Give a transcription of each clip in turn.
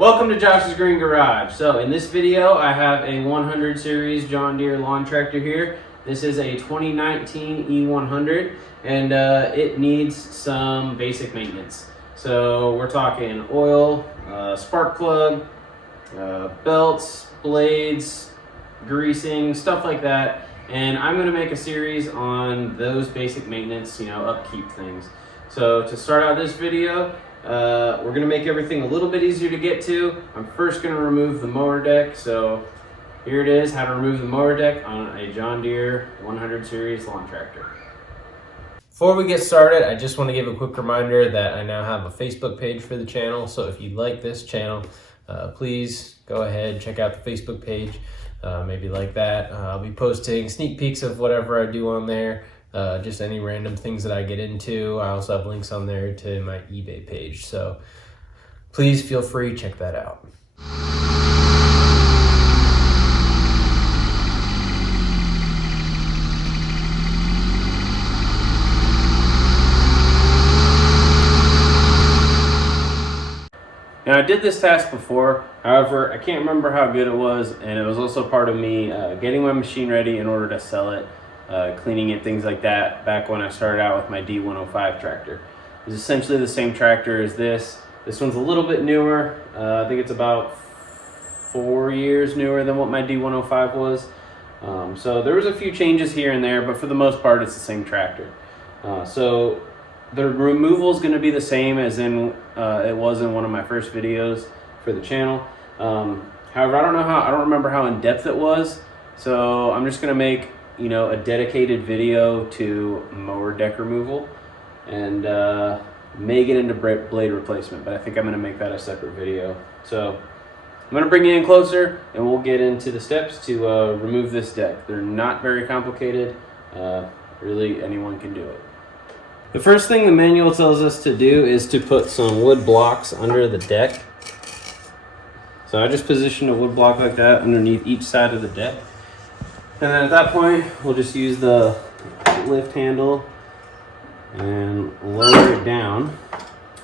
Welcome to Josh's Green Garage. So in this video, I have a 100 series John Deere lawn tractor here. This is a 2019 E100 and it needs some basic maintenance. So we're talking oil, spark plug, belts, blades, greasing, stuff like that. And I'm gonna make a series on those basic maintenance, upkeep things. So to start out this video, we're gonna make everything a little bit easier to get to. I'm first gonna remove the mower deck. So here it is, how to remove the mower deck on a John Deere 100 series lawn tractor. Before we get started, I just want to give a quick reminder that I now have a Facebook page for the channel. So if you like this channel, please go ahead, check out the Facebook page, maybe like that. I'll be posting sneak peeks of whatever I do on there. Just any random things that I get into. I also have links on there to my eBay page, so please feel free, check that out. Now I did this task before, however, I can't remember how good it was, and it was also part of me getting my machine ready in order to sell it. Cleaning it, things like that, back when I started out with my D100 tractor. It's essentially the same tractor as this. This one's a little bit newer. I think it's about 4 years newer than what my D100 was. So there was a few changes here and there, but for the most part, it's the same tractor. So the removal is going to be the same as in it was in one of my first videos for the channel. However, I don't remember how in depth it was. So I'm just going to make a dedicated video to mower deck removal and may get into blade replacement, but I think I'm going to make that a separate video. So I'm going to bring you in closer and we'll get into the steps to remove this deck. They're not very complicated. Really, anyone can do it. The first thing the manual tells us to do is to put some wood blocks under the deck. So I just positioned a wood block like that underneath each side of the deck. And then at that point, we'll just use the lift handle and lower it down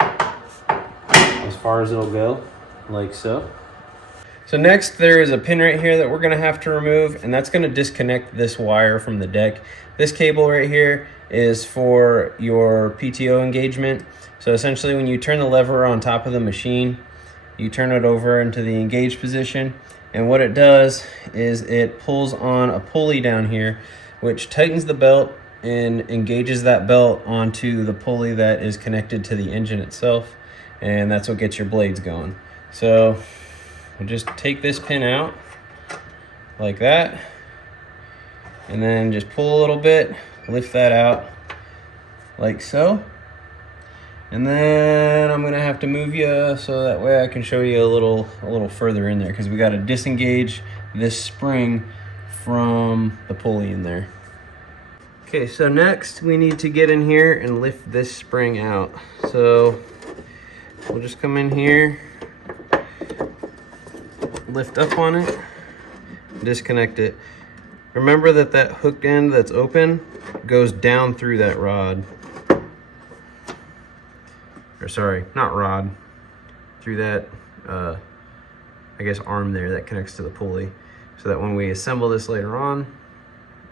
as far as it'll go, like so. So next, there is a pin right here that we're gonna have to remove, and that's gonna disconnect this wire from the deck. This cable right here is for your PTO engagement. So essentially, when you turn the lever on top of the machine, you turn it over into the engaged position. And what it does is it pulls on a pulley down here, which tightens the belt and engages that belt onto the pulley that is connected to the engine itself. And that's what gets your blades going. So we'll just take this pin out like that. And then just pull a little bit, lift that out like so. And then I'm gonna have to move you so that way I can show you a little further in there, because we got to disengage this spring from the pulley in there. Okay, so next we need to get in here and lift this spring out. So we'll just come in here, lift up on it, disconnect it. Remember that that hook end that's open goes down through that rod. Or sorry, not rod, through that, I guess arm there that connects to the pulley, so that when we assemble this later on,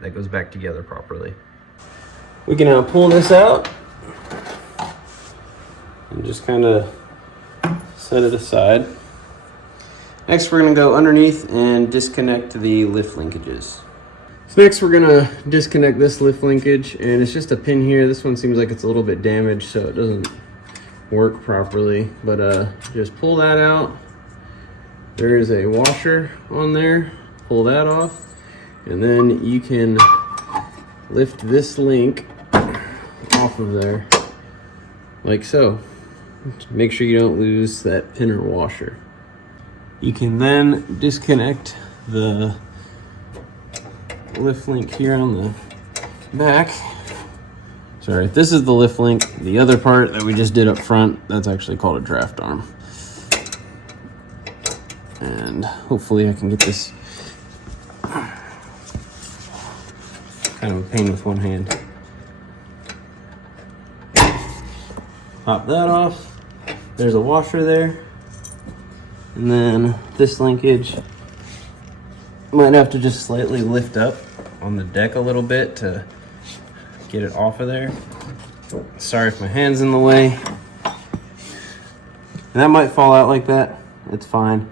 that goes back together properly. We can now pull this out and just kind of set it aside. Next, we're gonna go underneath and disconnect the lift linkages. So next we're gonna disconnect this lift linkage, and it's just a pin here. This one seems like it's a little bit damaged, so it doesn't work properly, but just pull that out. There is a washer on there, pull that off, and then you can lift this link off of there like so. Make sure you don't lose that pin or washer. You can then disconnect the lift link here on the back. Sorry, this is the lift link. The other part that we just did up front, that's actually called a draft arm. And hopefully I can get this, kind of a pain with one hand. Pop that off. There's a washer there. And then this linkage might have to just slightly lift up on the deck a little bit to get it off of there. Sorry if my hand's in the way. And that might fall out like that. It's fine.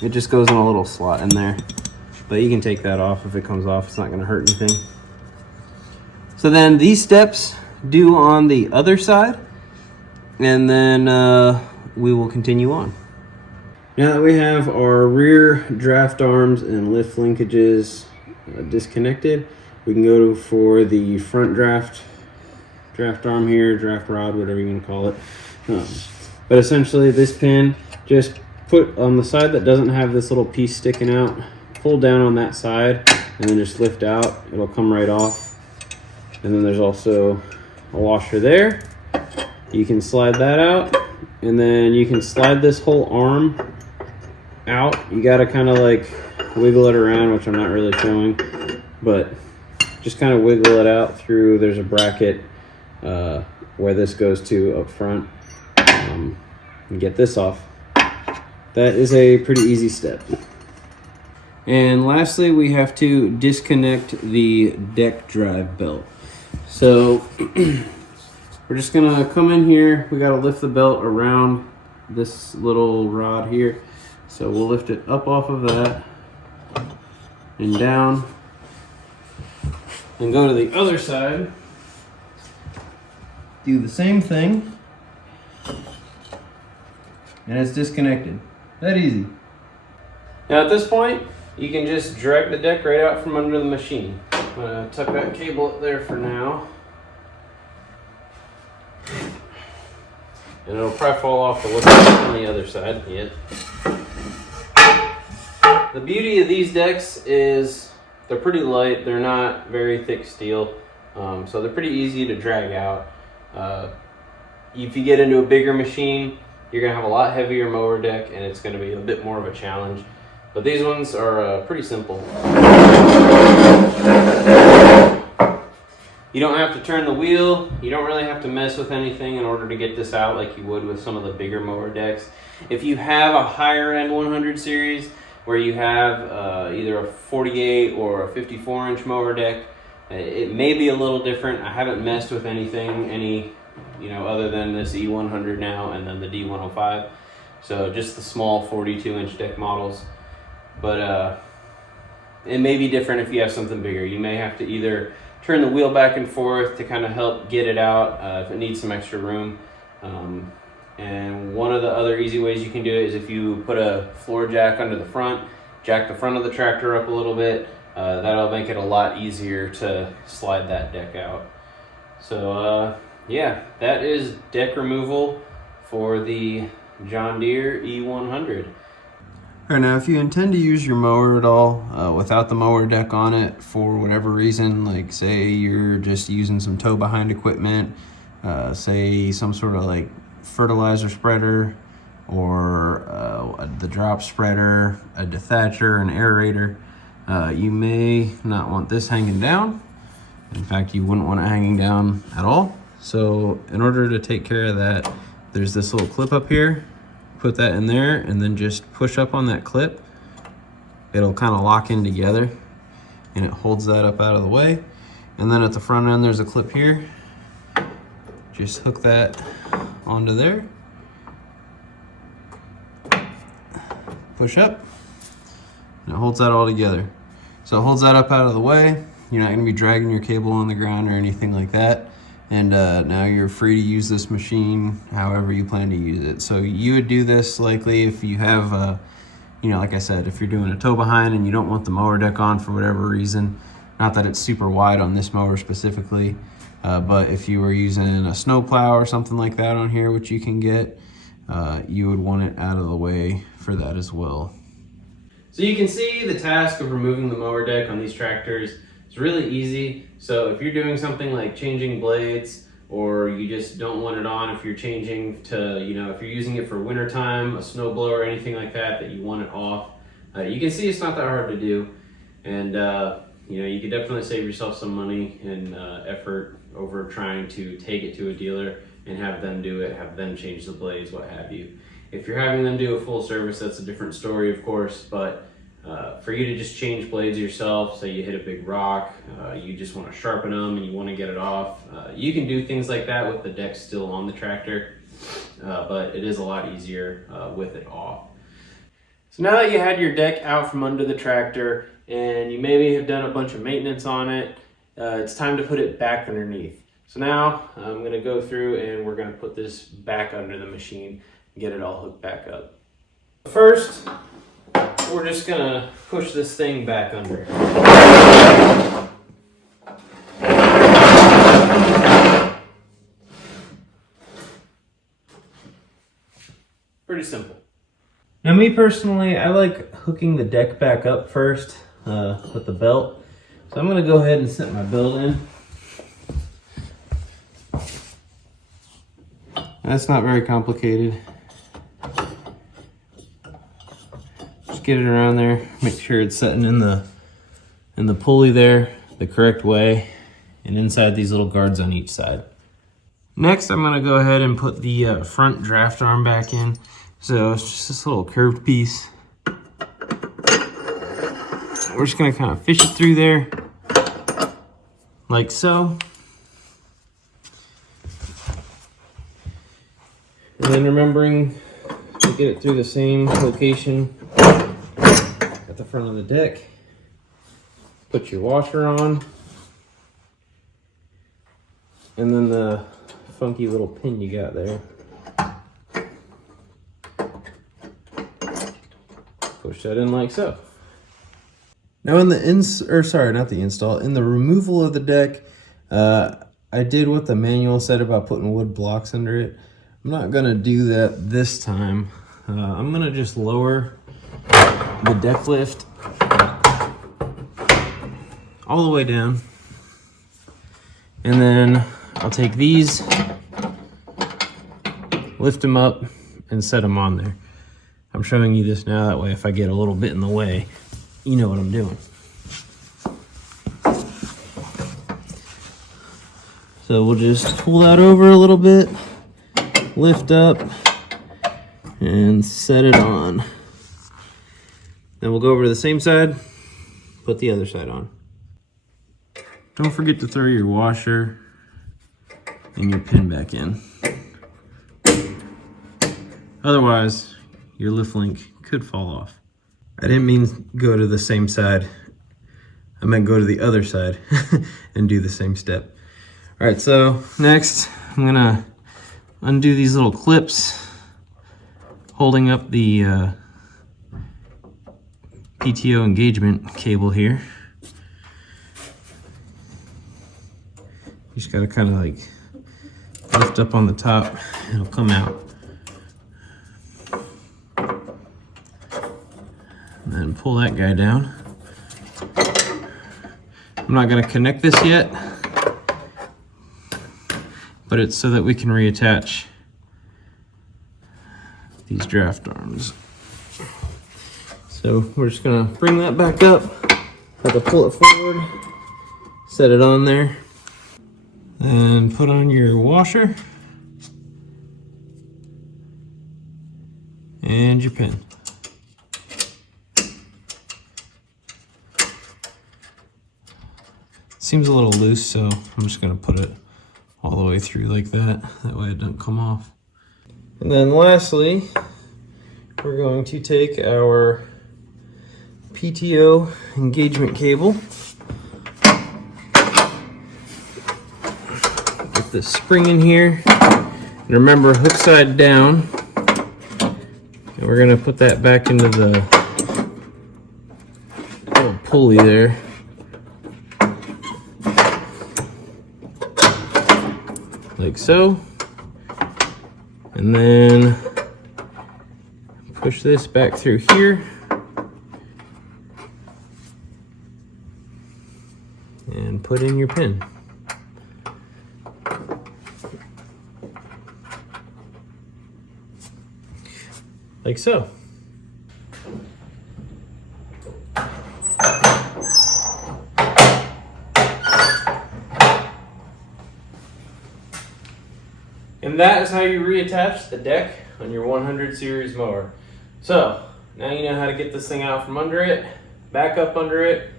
It just goes in a little slot in there. But you can take that off if it comes off. It's not going to hurt anything. So then these steps do on the other side. And then we will continue on. Now that we have our rear draft arms and lift linkages disconnected, we can go for the front draft arm here, draft rod, whatever you want to call it. But essentially this pin, just put on the side that doesn't have this little piece sticking out, pull down on that side and then just lift out. It'll come right off. And then there's also a washer there. You can slide that out, and then you can slide this whole arm out. You gotta kind of like wiggle it around, which I'm not really showing, but just kind of wiggle it out through. There's a bracket where this goes to up front, and get this off. That is a pretty easy step. And lastly, we have to disconnect the deck drive belt. So we're just gonna come in here. We gotta lift the belt around this little rod here. So we'll lift it up off of that and down and go to the other side. Do the same thing. And it's disconnected. That easy. Now at this point, you can just drag the deck right out from under the machine. I'm gonna tuck that cable up there for now. And it'll probably fall off the wood on the other side. Yeah. The beauty of these decks is they're pretty light. They're not very thick steel. So they're pretty easy to drag out. If you get into a bigger machine, you're gonna have a lot heavier mower deck and it's gonna be a bit more of a challenge. But these ones are pretty simple. You don't have to turn the wheel. You don't really have to mess with anything in order to get this out like you would with some of the bigger mower decks. If you have a higher end 100 series where you have either a 48 or a 54-inch mower deck, it may be a little different. I haven't messed with anything other than this E100 now and then the D100. So just the small 42-inch deck models. But it may be different if you have something bigger. You may have to either turn the wheel back and forth to kind of help get it out if it needs some extra room. And one of the other easy ways you can do it is if you put a floor jack under the front, jack the front of the tractor up a little bit, that'll make it a lot easier to slide that deck out. So yeah, that is deck removal for the John Deere E100. All right, now if you intend to use your mower at all without the mower deck on it for whatever reason, like say you're just using some tow behind equipment, say some sort of like fertilizer spreader or the drop spreader, a dethatcher, an aerator, you may not want this hanging down. In fact, you wouldn't want it hanging down at all. So in order to take care of that, there's this little clip up here. Put that in there and then just push up on that clip. It'll kind of lock in together and it holds that up out of the way. And then at the front end, there's a clip here. Just hook that onto there. Push up and it holds that all together. So it holds that up out of the way. You're not gonna be dragging your cable on the ground or anything like that. And now you're free to use this machine however you plan to use it. So you would do this likely if you have, like I said, if you're doing a tow behind and you don't want the mower deck on for whatever reason. Not that it's super wide on this mower specifically, but if you were using a snow plow or something like that on here, which you can get, you would want it out of the way for that as well. So you can see the task of removing the mower deck on these tractors. It's really easy. So if you're doing something like changing blades, or you just don't want it on, if you're changing to, if you're using it for winter time, a snow blower, or anything like that you want it off, you can see it's not that hard to do. And you can definitely save yourself some money and effort over trying to take it to a dealer and have them do it, have them change the blades, what have you. If you're having them do a full service, that's a different story, of course, but for you to just change blades yourself, say you hit a big rock, you just want to sharpen them and you want to get it off, you can do things like that with the deck still on the tractor, but it is a lot easier with it off. So now that you had your deck out from under the tractor and you maybe have done a bunch of maintenance on it, it's time to put it back underneath. So now I'm going to go through and we're going to put this back under the machine and get it all hooked back up. First, we're just going to push this thing back under. Pretty simple. Now me personally, I like hooking the deck back up first with the belt. So I'm going to go ahead and set my belt in. That's not very complicated. Just get it around there, make sure it's setting in the pulley there the correct way and inside these little guards on each side. Next, I'm going to go ahead and put the front draft arm back in. So it's just this little curved piece. We're just going to kind of fish it through there like so. And then remembering to get it through the same location at the front of the deck. Put your washer on. And then the funky little pin you got there. Push that in like so. Now in the in the removal of the deck, I did what the manual said about putting wood blocks under it. I'm not gonna do that this time. I'm gonna just lower the deck lift all the way down. And then I'll take these, lift them up, and set them on there. I'm showing you this now, that way if I get a little bit in the way, you know what I'm doing. So we'll just pull that over a little bit, lift up, and set it on. Then we'll go over to the same side, put the other side on. Don't forget to throw your washer and your pin back in. Otherwise, your lift link could fall off. I didn't mean go to the same side. I meant go to the other side and do the same step. All right, so next I'm gonna undo these little clips holding up the PTO engagement cable here. You just gotta kind of like lift up on the top, it'll come out. And then pull that guy down. I'm not gonna connect this yet, but it's so that we can reattach these draft arms. So we're just gonna bring that back up, have to pull it forward, set it on there, and put on your washer and your pin. Seems a little loose, so I'm just gonna put it all the way through like that. That way it doesn't come off. And then lastly, we're going to take our PTO engagement cable, get the spring in here, and remember hook side down. And we're gonna put that back into the little pulley there. Like so, and then push this back through here and put in your pin. Like so. And that is how you reattach the deck on your 100 series mower. So now you know how to get this thing out from under it, back up under it.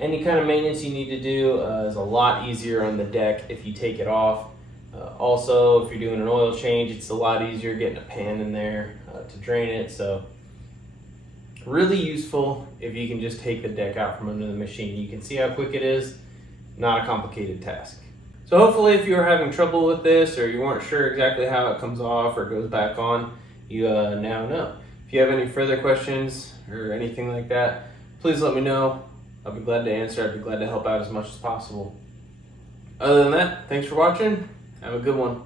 Any kind of maintenance you need to do is a lot easier on the deck if you take it off. Also, if you're doing an oil change, it's a lot easier getting a pan in there to drain it. So really useful if you can just take the deck out from under the machine. You can see how quick it is, not a complicated task. So hopefully if you were having trouble with this, or you weren't sure exactly how it comes off or goes back on, you now know. If you have any further questions or anything like that, please let me know. I'll be glad to answer. I'd be glad to help out as much as possible. Other than that, thanks for watching. Have a good one.